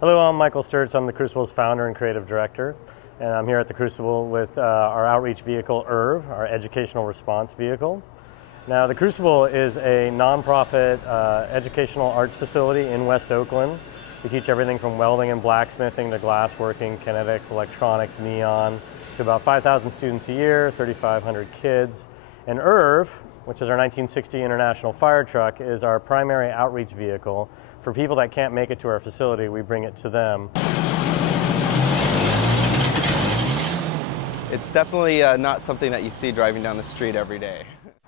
Hello, I'm Michael Sturtz. I'm the Crucible's founder and creative director. And I'm here at the Crucible with our outreach vehicle, IRV, our educational response vehicle. Now, the Crucible is a nonprofit educational arts facility in West Oakland. We teach everything from welding and blacksmithing to glassworking, kinetics, electronics, neon, to about 5,000 students a year, 3,500 kids. And IRV, which is our 1960 International Fire Truck, is our primary outreach vehicle. For people that can't make it to our facility, we bring it to them. It's definitely not something that you see driving down the street every day.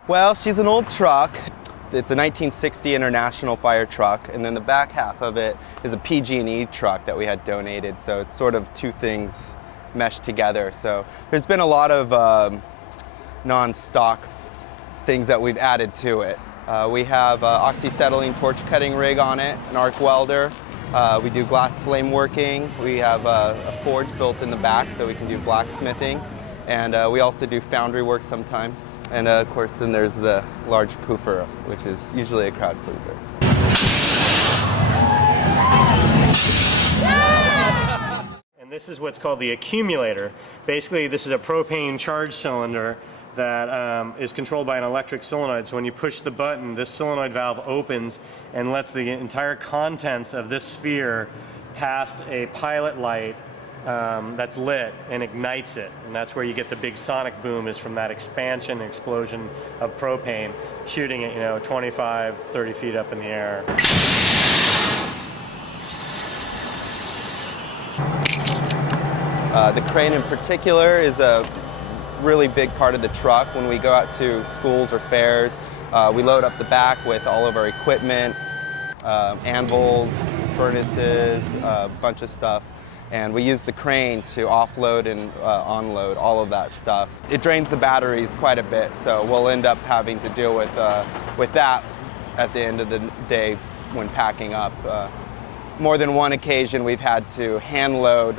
Well, she's an old truck. It's a 1960 International Fire Truck, and then the back half of it is a PG&E truck that we had donated, so it's sort of two things meshed together. So there's been a lot of non-stock things that we've added to it. We have oxyacetylene torch cutting rig on it, an arc welder. We do glass flame working. We have a forge built in the back so we can do blacksmithing. And we also do foundry work sometimes. And of course then there's the large pooper, which is usually a crowd pleaser. And this is what's called the accumulator. Basically, this is a propane charge cylinder that is controlled by an electric solenoid. So when you push the button, this solenoid valve opens and lets the entire contents of this sphere past a pilot light that's lit and ignites it. And that's where you get the big sonic boom, is from that expansion and explosion of propane shooting it, 25, 30 feet up in the air. The crane in particular is a really big part of the truck. When we go out to schools or fairs, we load up the back with all of our equipment, anvils, furnaces, a bunch of stuff. And we use the crane to offload and onload all of that stuff. It drains the batteries quite a bit, so we'll end up having to deal with that at the end of the day when packing up. More than one occasion we've had to hand load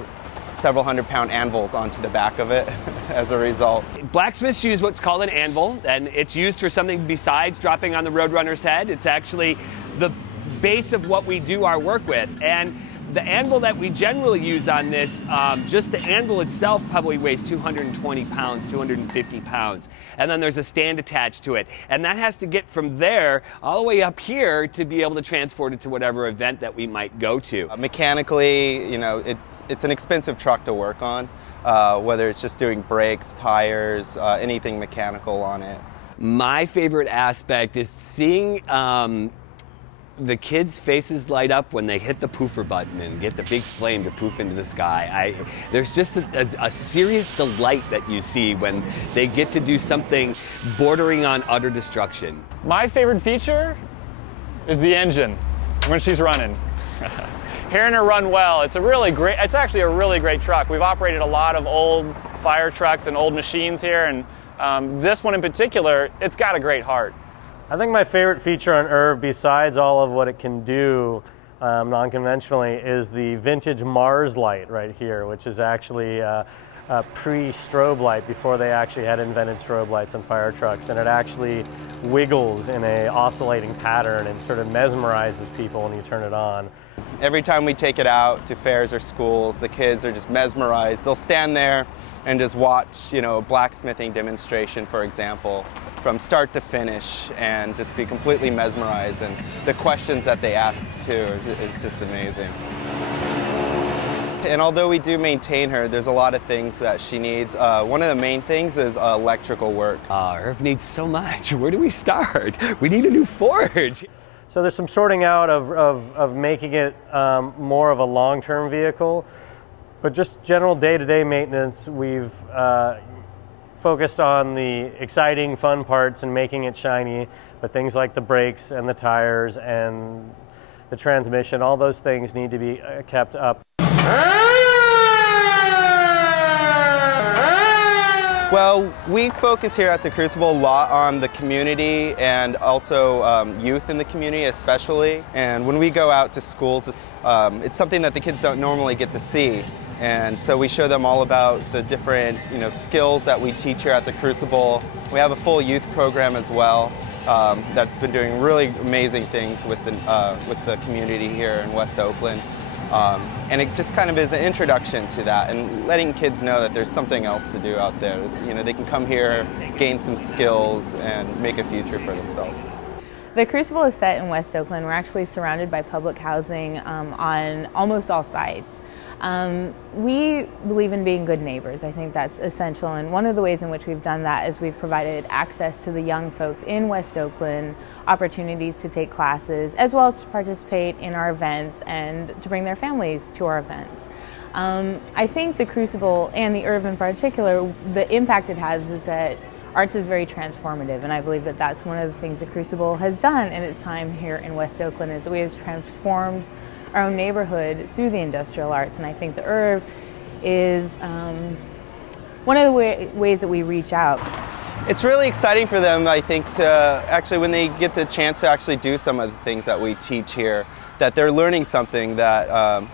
several 100-pound anvils onto the back of it as a result. Blacksmiths use what's called an anvil, and it's used for something besides dropping on the Roadrunner's head. It's actually the base of what we do our work with. And the anvil that we generally use on this, just the anvil itself probably weighs 220 pounds, 250 pounds. And then there's a stand attached to it. And that has to get from there all the way up here to be able to transport it to whatever event that we might go to. Mechanically, it's an expensive truck to work on, whether it's just doing brakes, tires, anything mechanical on it. My favorite aspect is seeing the kids' faces light up when they hit the poofer button and get the big flame to poof into the sky. There's just a serious delight that you see when they get to do something bordering on utter destruction. My favorite feature is the engine when she's running. Hearing her run well, it's actually a really great truck. We've operated a lot of old fire trucks and old machines here, and this one in particular, it's got a great heart. I think my favorite feature on IRV, besides all of what it can do non-conventionally, is the vintage Mars light right here, which is actually a pre-strobe light before they actually had invented strobe lights on fire trucks. And it actually wiggles in an oscillating pattern and sort of mesmerizes people when you turn it on. Every time we take it out to fairs or schools, the kids are just mesmerized. They'll stand there and just watch, a blacksmithing demonstration, for example, from start to finish, and just be completely mesmerized. And the questions that they ask too is just amazing. And although we do maintain her, there's a lot of things that she needs. One of the main things is electrical work. IRV needs so much. Where do we start? We need a new forge. So there's some sorting out of making it more of a long-term vehicle, but just general day-to-day maintenance, we've focused on the exciting, fun parts and making it shiny, but things like the brakes and the tires and the transmission, all those things need to be kept up. Well, we focus here at the Crucible a lot on the community and also youth in the community especially. And when we go out to schools, it's something that the kids don't normally get to see. And so we show them all about the different skills that we teach here at the Crucible. We have a full youth program as well that's been doing really amazing things with the community here in West Oakland. And it just kind of is an introduction to that and letting kids know that there's something else to do out there. You know, they can come here, gain some skills, and make a future for themselves. The Crucible is set in West Oakland. We're actually surrounded by public housing on almost all sides. We believe in being good neighbors. I think that's essential, and one of the ways in which we've done that is we've provided access to the young folks in West Oakland, opportunities to take classes, as well as to participate in our events and to bring their families to our events. I think the Crucible, and the Irv in particular, the impact it has is that arts is very transformative, and I believe that that's one of the things the Crucible has done in its time here in West Oakland, is that we have transformed our own neighborhood through the industrial arts. And I think the Irv is one of the ways that we reach out. It's really exciting for them, I think, to actually, when they get the chance to actually do some of the things that we teach here, that they're learning something that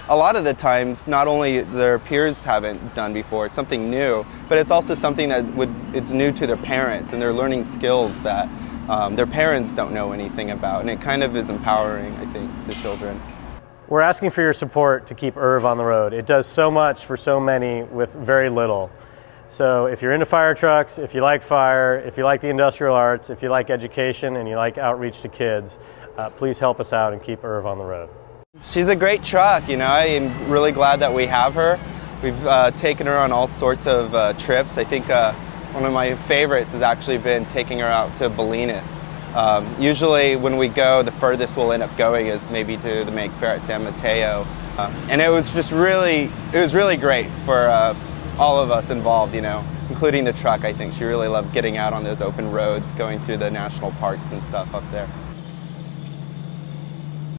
a lot of the times not only their peers haven't done before, it's something new, but it's also something that it's new to their parents, and they're learning skills that their parents don't know anything about, and it kind of is empowering, I think, to children. We're asking for your support to keep Irv on the road. It does so much for so many with very little. So if you're into fire trucks, if you like fire, if you like the industrial arts, if you like education and you like outreach to kids, please help us out and keep Irv on the road. She's a great truck, you know. I am really glad that we have her. We've taken her on all sorts of trips. I think one of my favorites has actually been taking her out to Bolinas. Usually when we go, the furthest we'll end up going is maybe to the Make Fair at San Mateo. And it was just really great for all of us involved, you know, including the truck. I think she really loved getting out on those open roads, going through the national parks and stuff up there.